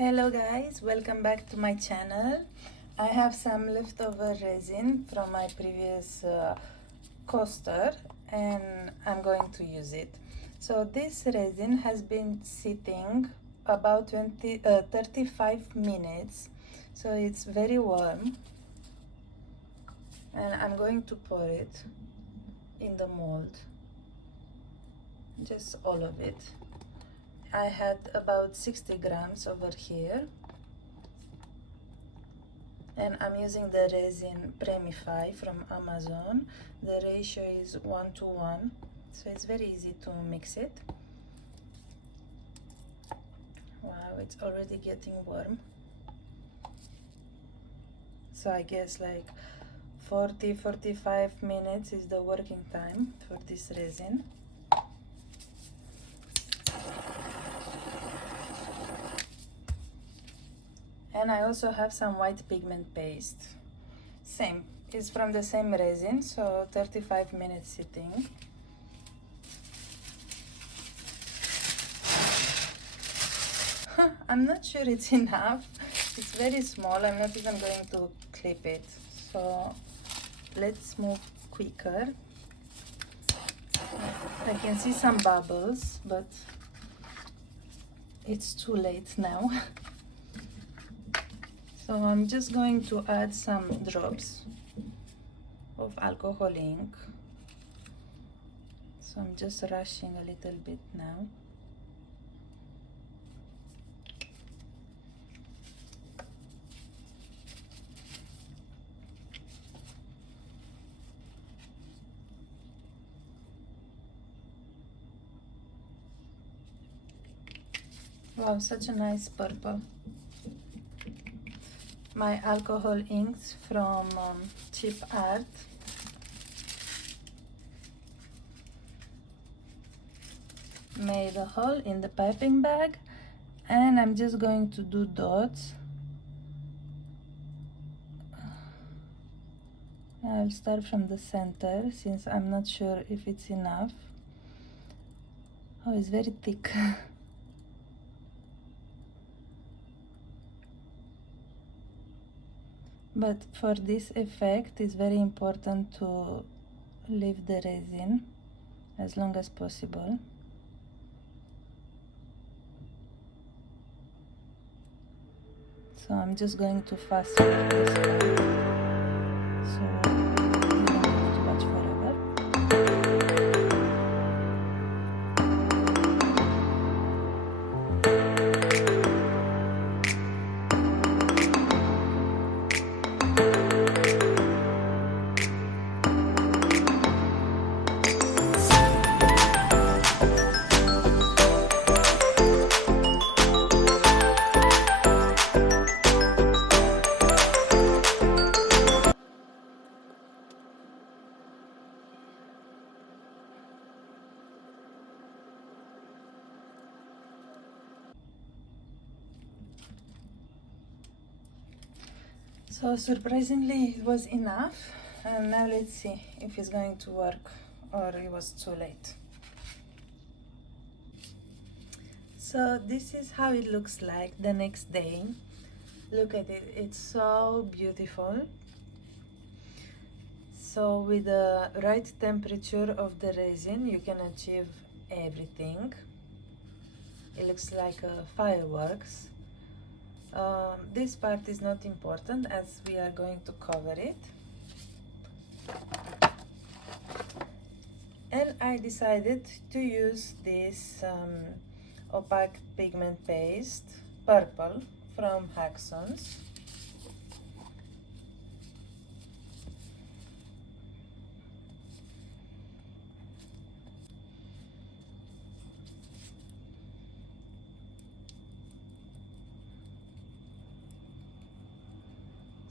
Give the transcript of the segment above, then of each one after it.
Hello guys, welcome back to my channel. I have some leftover resin from my previous coaster and I'm going to use it. So this resin has been sitting about 35 minutes, so it's very warm, and I'm going to pour it in the mold, just all of it. I had about 60 grams over here, and I'm using the resin Premify from Amazon. The ratio is 1:1, so it's very easy to mix it. Wow, it's already getting warm. So I guess like 40-45 minutes is the working time for this resin. And I also have some white pigment paste. Same, it's from the same resin, so 35 minutes sitting. I'm not sure it's enough. It's very small. I'm not even going to clip it. So let's move quicker. I can see some bubbles, but it's too late now. So I'm just going to add some drops of alcohol ink. So I'm just rushing a little bit now. Wow, such a nice purple. My alcohol inks from Cheap Art. Made a hole in the piping bag, and I'm just going to do dots. I'll start from the center since I'm not sure if it's enough. Oh, it's very thick. But for this effect, it's very important to leave the resin as long as possible. So I'm just going to fast forward this one, so you don't have to watch forever. So surprisingly it was enough, and now let's see if it's going to work or it was too late. So this is how it looks like the next day. Look at it, it's so beautiful. So with the right temperature of the resin you can achieve everything. It looks like a fireworks. This part is not important as we are going to cover it. And I decided to use this opaque pigment paste, purple, from Haxons.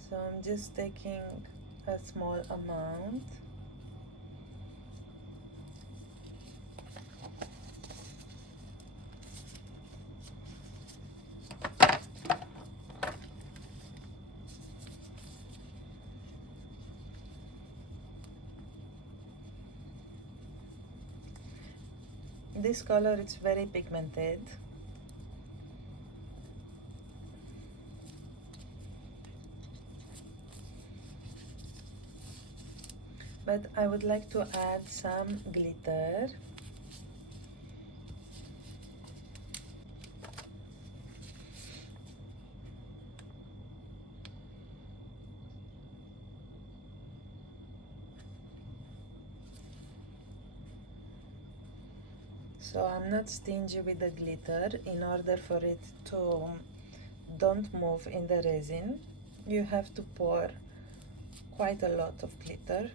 So I'm just taking a small amount. This color is very pigmented. but I would like to add some glitter. So I'm not stingy with the glitter. In order for it to don't move in the resin, you have to pour quite a lot of glitter.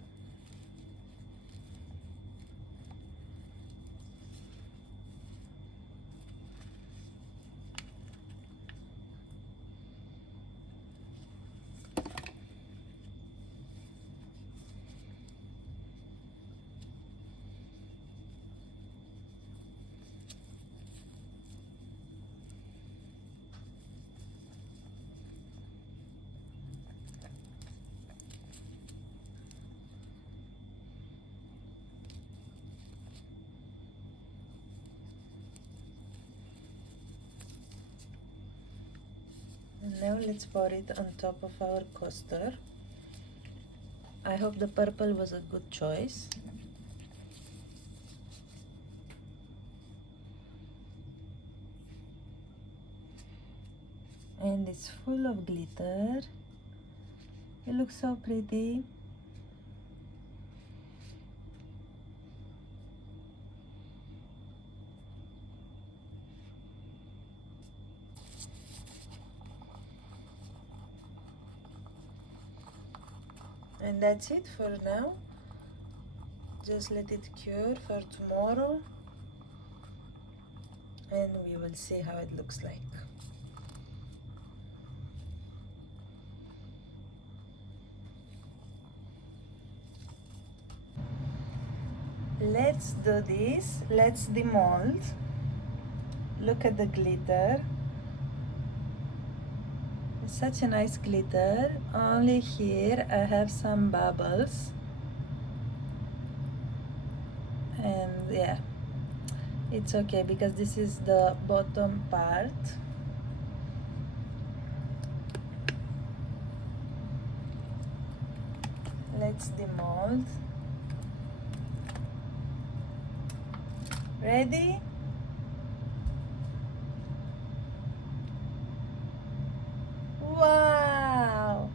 And now let's pour it on top of our coaster. I hope the purple was a good choice. And it's full of glitter. It looks so pretty. And that's it for now. Just let it cure for tomorrow, and we will see how it looks like. Let's do this. Let's demold. Look at the glitter. Such a nice glitter. Only here I have some bubbles, and yeah, it's okay because this is the bottom part. Let's demold. Ready? Wow!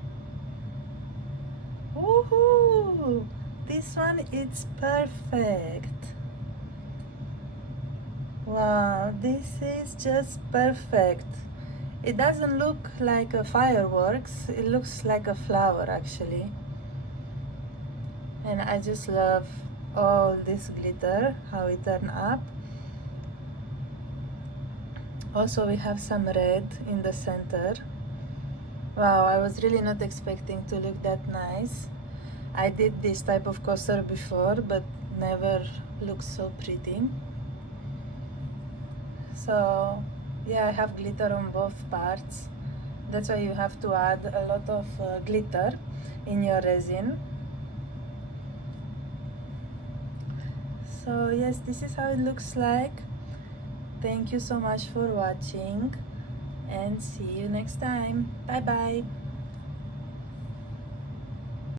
Woohoo! This one is perfect. Wow, this is just perfect. It doesn't look like a fireworks, it looks like a flower actually. And I just love all this glitter, how it turned up. Also we have some red in the center. Wow, I was really not expecting to look that nice. I did this type of coaster before, but never looked so pretty. So yeah, I have glitter on both parts. That's why you have to add a lot of glitter in your resin. So yes, this is how it looks like. Thank you so much for watching, and see you next time. Bye bye.